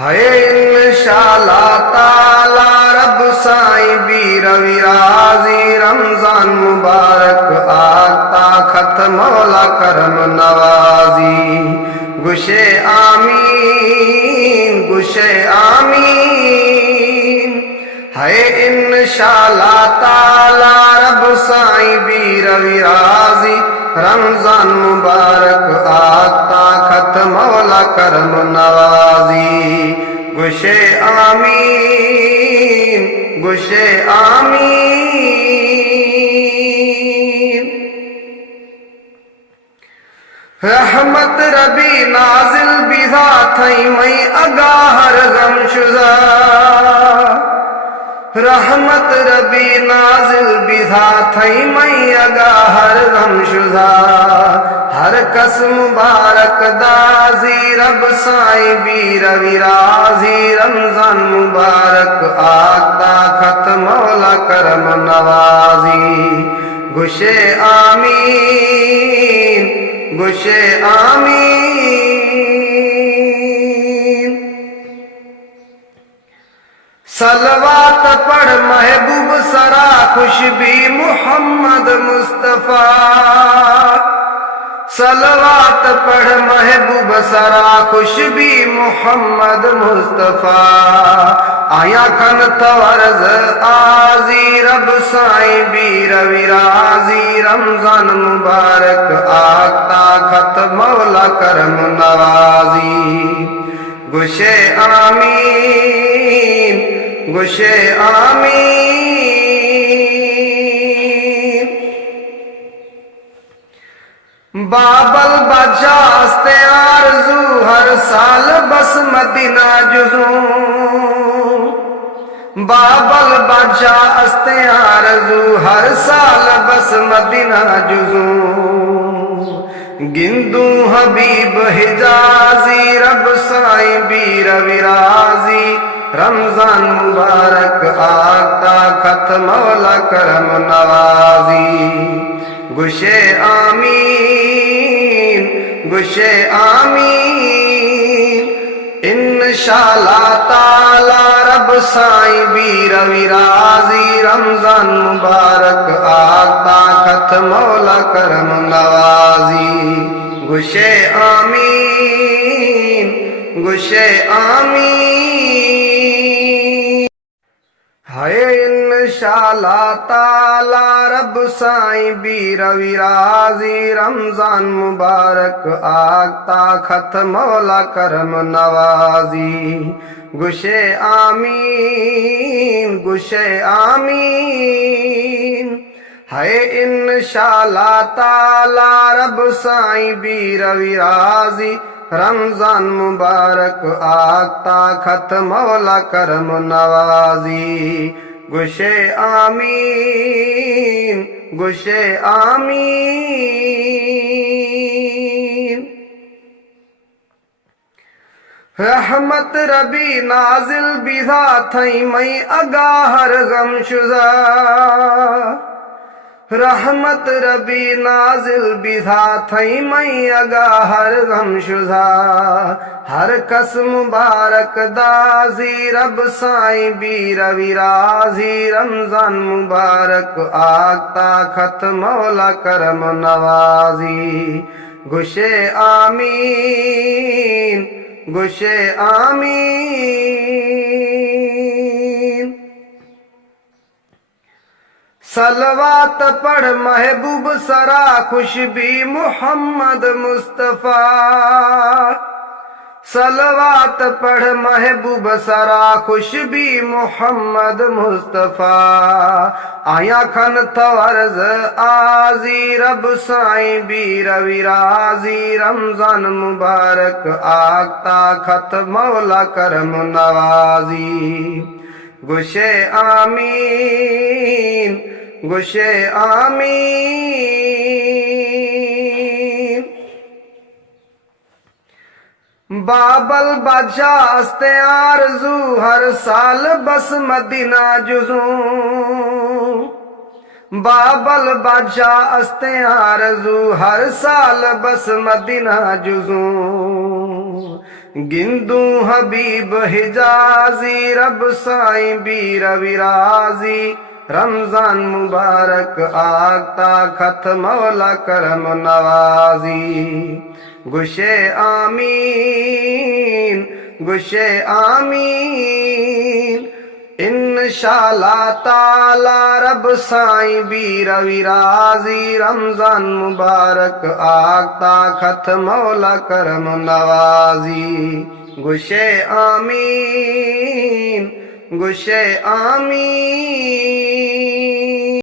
है इंशाअल्लाह ताला रब साईं बीर विराजी रमजान मुबारक आता खत्म मौला करम नवाजी गुशे आमीन गुशे आमीन है इंशाअल्लाह ताला रब साईं बीर विराजी रमजान मुबारक आता खत्म मौला करम नवाजी गुशे आमीन गुशे आमीन। रहमत रबी नाजिल बिधा थई मई अगा हर गम शुजा रहमत रबी नाजिल बिधा थई मई अगा हर गम शुजा हर कसम मुबारक दाजी रब साईं बीर विराजी रमजान मुबारक आता खत्म मौला करम नवाजी गुशे आमीन गुशे आमीन। सलवात पढ़ महबूब सरा खुशबी मुहम्मद मुस्तफा सलवात पढ़ महबूब सरा खुशबी मुहम्मद मुस्तफा आया खन तवर्ज आजी रब साईं बीर विराजी रमजान मुबारक आता खत्म मौला करम नवाजी गुशे आमीन गुशे आमीन। बाबल बजा हस्ते आरज़ू हर साल बस मदीना जुज़ू बाबल बजा हस्ते आरज़ू हर साल बस मदीना जुज़ू गिंदू हबीब हिजाजी रब साईं बीर विराजी रमजान मुबारक आता खत्म मौला करम नवाजी गुशे आमीन गुशे आमीन। इंशाअल्लाह ताला रब साईं बीर विराजी रमजान मुबारक आता खत्म मौला करम नवाजी गुशे आमीन गुशे आमीन। है इंशाअल्लाह ताला रब साईं बीर विराजी रमजान मुबारक आता खत्म मौला करम नवाजी गुशे आमीन गुशे आमीन। है इंशाअल्लाह ताला रब साईं बीर विराजी रमजान मुबारक आता खत्म मौला करम नवाजी गुशे आमीन गुशे आमीन। रहमत रबी नाजिल बिधा थई मई अगा हर गम शुजा रहमत रबी नाजिल बिधा थई मई अगा हर गम शुजा हर कसम मुबारक दाजी रब साईं बीर विराजी रमजान मुबारक आता खत्म मौला करम नवाजी गुशे आमीन गुशे आमीन। सलवात पढ़ महबूब सरा खुशबी मुहम्मद मुस्तफा सलवात पढ़ महबूब सरा खुशबी मुहम्मद मुस्तफा आया खन तवर्ज आजी रब साईं बीर विराजी रमजान मुबारक आता खत्म मौला करम नवाजी गुशे आमीन गुशे आमीन। बाबल बादशाह हस्ते आरज़ू हर साल बस मदीना जुज़ू बाबल बादशाह हस्ते आरज़ू हर साल बस मदीना जुज़ू गिंदू हबीब हिजाजी रब साईं बीर विराजी रमजान मुबारक आगता खत मौला करम नवाजी गुशे आमीन गुशे आमीन इंशाअल्लाह ताला रब साईं बीर विराजी रमजान मुबारक आगता खत मौला करम नवाजी गुशे आमीन गुशे आमीन।